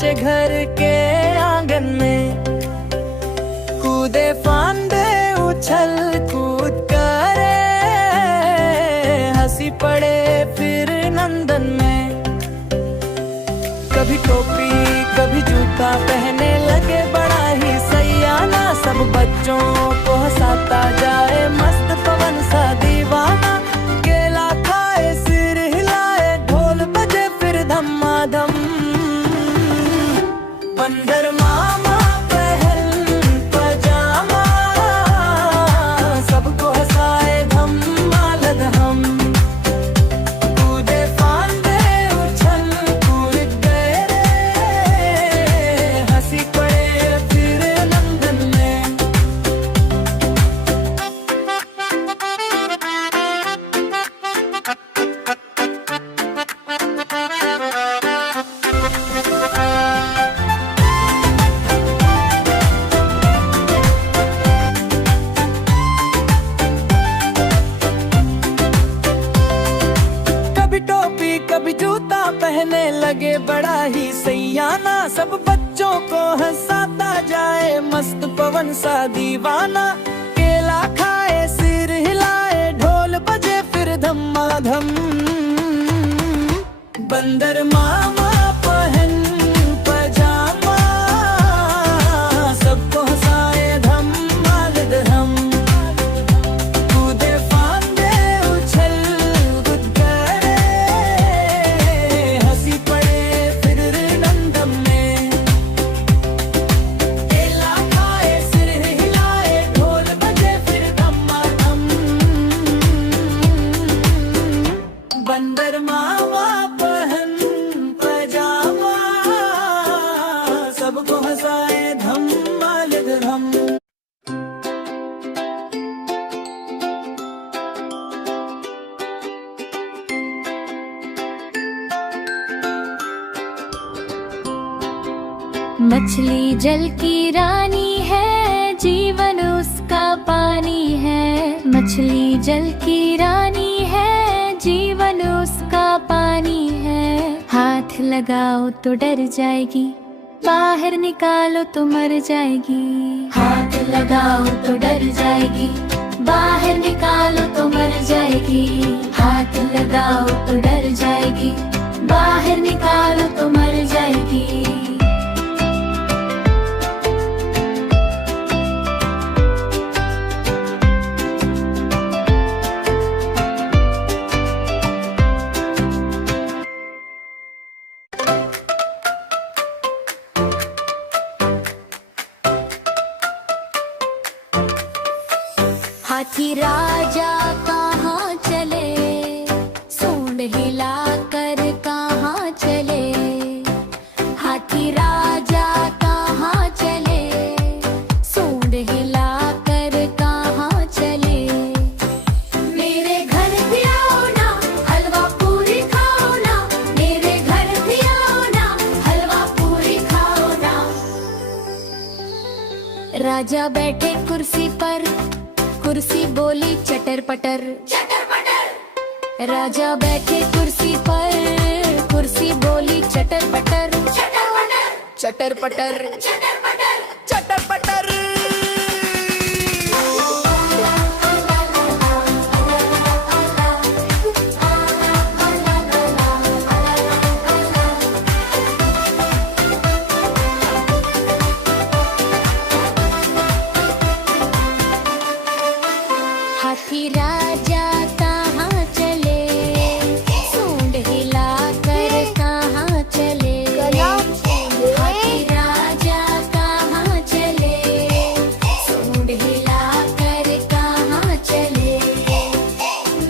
बच्चे घर के आंगन में कूदे फांदे उछल कूद करे, हंसी पड़े फिर नंदन में। कभी टोपी कभी जूता पहने लगे बड़ा ही सयाना, सब बच्चों को हंसाता जाए मस्त पवन सा दीवाना। केला खाए सिर हिलाए ढोल बजे फिर धमाधम, बंदर मामा पहन पजामा, सबको हंसाए धमाल हम। कूदे फांदे उछल कूद गए रे, हंसी पड़े फिर नंदन में। कभी जूता पहने लगे बड़ा ही सयाना, सब बच्चों को हंसाता जाए मस्त पवन सा दीवाना। केला खाए सिर हिलाए ढोल बजे फिर धमाधम, बंदर मामा पहन पजामा, सबको हंसाए धमाल हम। कूदे फांदे उछल कूद गए, हंसी पड़े फिर नंदन में। केला खाए सिर हिलाए ढोल बजे फिर धमाधम, बंदर मामा पहन पजामा, सबको हंसाए धमाल हम। मछली जल की रानी है, जीवन उसका पानी है। मछली जल की रानी है, जीवन उसका पानी है। हाथ लगाओ तो डर जाएगी, बाहर निकालो तो मर जाएगी। हाथ लगाओ तो डर जाएगी, बाहर निकालो तो मर जाएगी। हाथ लगाओ तो डर जाएगी, बाहर निकालो तो मर जाएगी। हाथी राजा कहाँ चले, सूंड हिला कर कहाँ चले। हाथी राजा कहाँ चले, सूंड हिला कर कहाँ चले। मेरे घर भी आओ ना, हलवा पूरी खाओ ना। मेरे घर भी आओ ना, हलवा पूरी खाओ ना। राजा बैठे कुर्सी पर, कुर्सी बोली चटर पटर चटर पटर। राजा बैठे कुर्सी पर, कुर्सी बोली चटर पटर चटर पटर चटर पटर चटर पटर चटर पटर। हाथी राजा कहाँ चले, सूंड हिला कर कहाँ चले। हाथी राजा कहाँ चले, सूंड हिला कर कहाँ चले।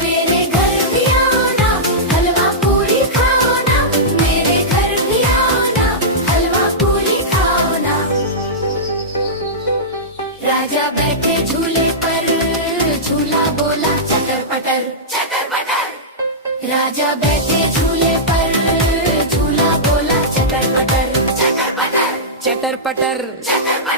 मेरे घर भी आओ ना, हलवा पूरी खाओ ना। मेरे घर भी आओ ना, हलवा पूरी खाओ ना। राजा बैठे झूले पर, झूला बोला चटर पटर चटर पटर। राजा बैठे झूले पर, झूला बोला चटर पटर चटर पटर चटर पटर चटर पटर।